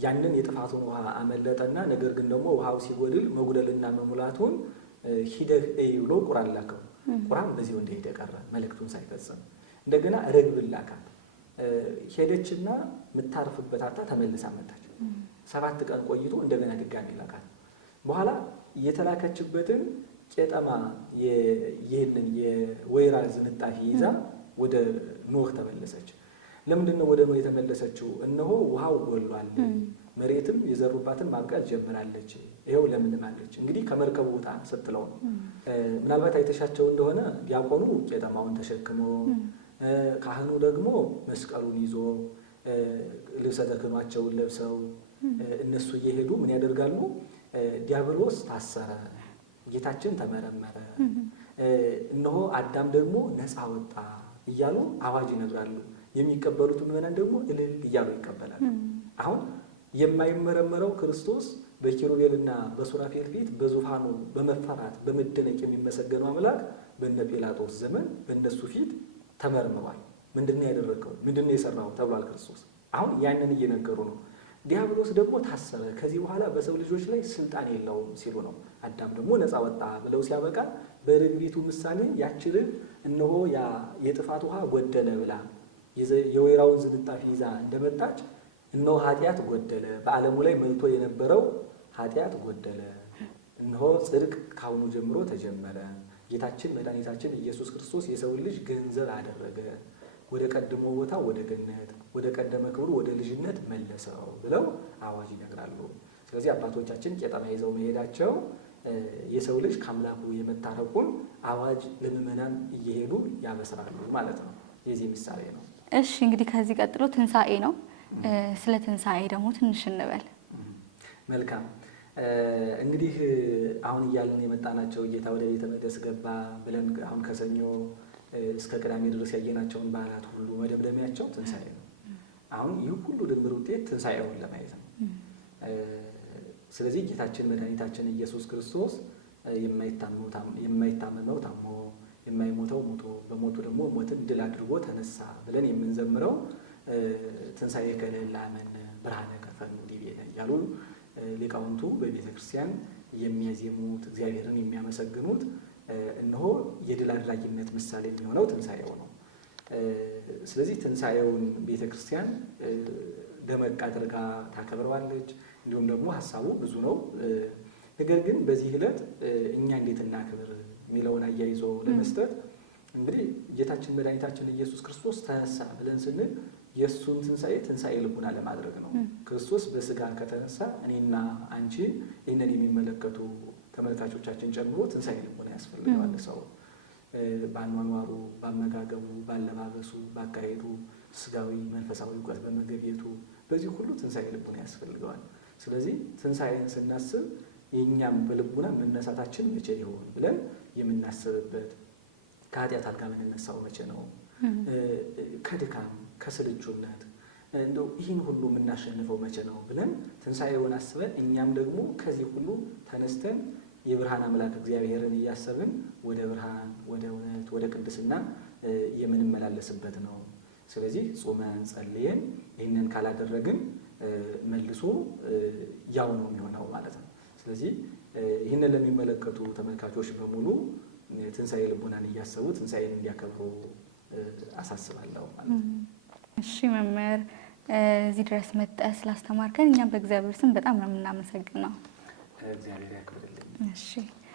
ያንን የጥፋቱን ውሃ አመለጠና ነገር ግን ደግሞ ውሃው ሲጎድል መጉደልና መሙላቱን ሂደህ እይ ብሎ ቁራን ላከው። ቁራን በዚሁ እንደሄደ ቀረ መልእክቱን ሳይፈጽም። እንደገና ርግብ ላካት። ሄደችና የምታርፍበት አጣ ተመልሳ መጣች። 7 ቀን ቆይቶ እንደገና ድጋሚ ላካት። በኋላ የተላከችበትን ቄጠማ ይህንን የወይራ ዝንጣፊ ይዛ ወደ ኖህ ተመለሰች። ለምንድን ነው ወደ ኖህ የተመለሰችው? እነሆ ውሃው ጎሏል፣ መሬትም የዘሩባትን ማብቀል ጀምራለች፣ ይኸው ለምልማለች። እንግዲህ ከመርከቡ ውጣ ስትለው ነው። ምናልባት አይተሻቸው እንደሆነ ዲያቆኑ ቄጠማውን ተሸክሞ፣ ካህኑ ደግሞ መስቀሉን ይዞ ልብሰ ተክህኗቸውን ለብሰው እነሱ እየሄዱ ምን ያደርጋሉ? ዲያብሎስ ታሰረ፣ ጌታችን ተመረመረ፣ እነሆ አዳም ደግሞ ነፃ ወጣ እያሉ አዋጅ ይነግራሉ። የሚቀበሉት ምዕመናን ደግሞ እልል እያሉ ይቀበላሉ። አሁን የማይመረመረው ክርስቶስ በኪሩቤልና በሱራፌል ፊት በዙፋኑ በመፈራት በመደነቅ የሚመሰገነው አምላክ በነ ጲላጦስ ዘመን በእነሱ ፊት ተመርምሯል። ምንድነው ያደረገው? ምንድነው የሰራው ተብሏል ክርስቶስ። አሁን ያንን እየነገሩ ነው። ዲያብሎስ ደግሞ ታሰረ፣ ከዚህ በኋላ በሰው ልጆች ላይ ስልጣን የለውም ሲሉ ነው። አዳም ደግሞ ነፃ ወጣ ብለው ሲያበቃ በርግቢቱ ምሳሌ ያች ርግብ እነሆ ያ የጥፋት ውሃ ጎደለ ብላ የወይራውን ዝንጣፊ ይዛ እንደመጣች እነሆ ኃጢአት ጎደለ፣ በዓለሙ ላይ መልቶ የነበረው ኃጢአት ጎደለ፣ እነሆ ጽድቅ ካሁኑ ጀምሮ ተጀመረ፣ ጌታችን መድኃኒታችን ኢየሱስ ክርስቶስ የሰውን ልጅ ገንዘብ አደረገ፣ ወደ ቀደመው ቦታ ወደ ገነት ወደ ቀደመ ክብሩ ወደ ልጅነት መለሰው ብለው አዋጅ ይነግራሉ። ስለዚህ አባቶቻችን ቄጠማ ይዘው መሄዳቸው የሰው ልጅ ከአምላኩ የመታረቁን አዋጅ ለምዕመናን እየሄዱ ያበስራሉ ማለት ነው። የዚህ ምሳሌ ነው። እሺ እንግዲህ ከዚህ ቀጥሎ ትንሣኤ ነው። ስለ ትንሣኤ ደግሞ ትንሽ እንበል። መልካም እንግዲህ አሁን እያልን የመጣናቸው ጌታ ወደ ቤተ መቅደስ ገባ ብለን አሁን ከሰኞ እስከ ቅዳሜ ድረስ ያየናቸውን በዓላት ሁሉ መደምደሚያቸው ትንሣኤ ነው። አሁን ይህ ሁሉ ድምር ውጤት ትንሣኤውን ለማየት ነው። ስለዚህ ጌታችን መድኃኒታችን ኢየሱስ ክርስቶስ የማይታመመው ታሞ የማይሞተው ሞቶ በሞቱ ደግሞ ሞትን ድል አድርጎ ተነሳ ብለን የምንዘምረው ትንሣኤ ከለላ አመን ብርሃነ ከፈኑ ዲቤነ እያሉ ሊቃውንቱ በቤተ ክርስቲያን የሚያዜሙት እግዚአብሔርን የሚያመሰግኑት እነሆ የድል አድራጊነት ምሳሌ የሚሆነው ትንሣኤው ነው። ስለዚህ ትንሣኤውን ቤተ ክርስቲያን ደመቅ አድርጋ ታከብረዋለች። እንዲሁም ደግሞ ሀሳቡ ብዙ ነው። ነገር ግን በዚህ ዕለት እኛ እንዴት እናክብር የሚለውን አያይዞ ለመስጠት እንግዲህ ጌታችን መድኃኒታችን ኢየሱስ ክርስቶስ ተነሳ ብለን ስንል የእሱን ትንሣኤ ልቡና ለማድረግ ነው። ክርስቶስ በስጋ ከተነሳ እኔና አንቺ ይህንን የሚመለከቱ ተመልካቾቻችን ጨምሮ ትንሣኤ ልቡና ያስፈልገዋል። ሰው በአኗኗሩ፣ በአመጋገቡ፣ ባለባበሱ፣ ባካሄዱ ስጋዊ መንፈሳዊ እውቀት በመገብየቱ በዚህ ሁሉ ትንሣኤ ልቡና ያስፈልገዋል። ስለዚህ ትንሣኤን ስናስብ የእኛም በልቡና መነሳታችን መቼ ይሆን ብለን የምናስብበት፣ ከኃጢአት አልጋ የምንነሳው መቼ ነው? ከድካም ከስልቹነት እንደው ይህን ሁሉ የምናሸንፈው መቼ ነው ብለን ትንሣኤውን አስበን እኛም ደግሞ ከዚህ ሁሉ ተነስተን የብርሃን አምላክ እግዚአብሔርን እያሰብን ወደ ብርሃን፣ ወደ እውነት፣ ወደ ቅድስና የምንመላለስበት ነው። ስለዚህ ጾመን ጸልየን ይህንን ካላደረግን መልሶ ያው ነው የሚሆነው ማለት ነው። ስለዚህ ይህንን ለሚመለከቱ ተመልካቾች በሙሉ ትንሣኤ ልቡናን እያሰቡ ትንሣኤን እንዲያከብሩ አሳስባለሁ ማለት ነው። እሺ መምህር፣ እዚህ ድረስ መጥተህ ስላስተማርከን እኛም በእግዚአብሔር ስም በጣም ነው የምናመሰግነው። እግዚአብሔር ያክብርልኝ።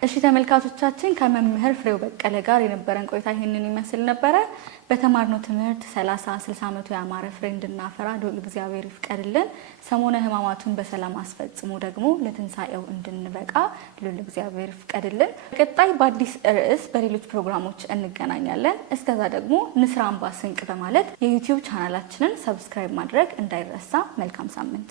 እሺ ተመልካቾቻችን ከመምህር ፍሬው በቀለ ጋር የነበረን ቆይታ ይህንን ይመስል ነበረ። በተማርነው ትምህርት 30-60 ዓመቱ ያማረ ፍሬ እንድናፈራ ልዑል እግዚአብሔር ይፍቀድልን። ሰሞነ ሕማማቱን በሰላም አስፈጽሞ ደግሞ ለትንሣኤው እንድንበቃ ልዑል እግዚአብሔር ይፍቀድልን። በቀጣይ በአዲስ ርዕስ በሌሎች ፕሮግራሞች እንገናኛለን። እስከዛ ደግሞ ንስር አምባ ስንቅ በማለት የዩቲዩብ ቻናላችንን ሰብስክራይብ ማድረግ እንዳይረሳ። መልካም ሳምንት።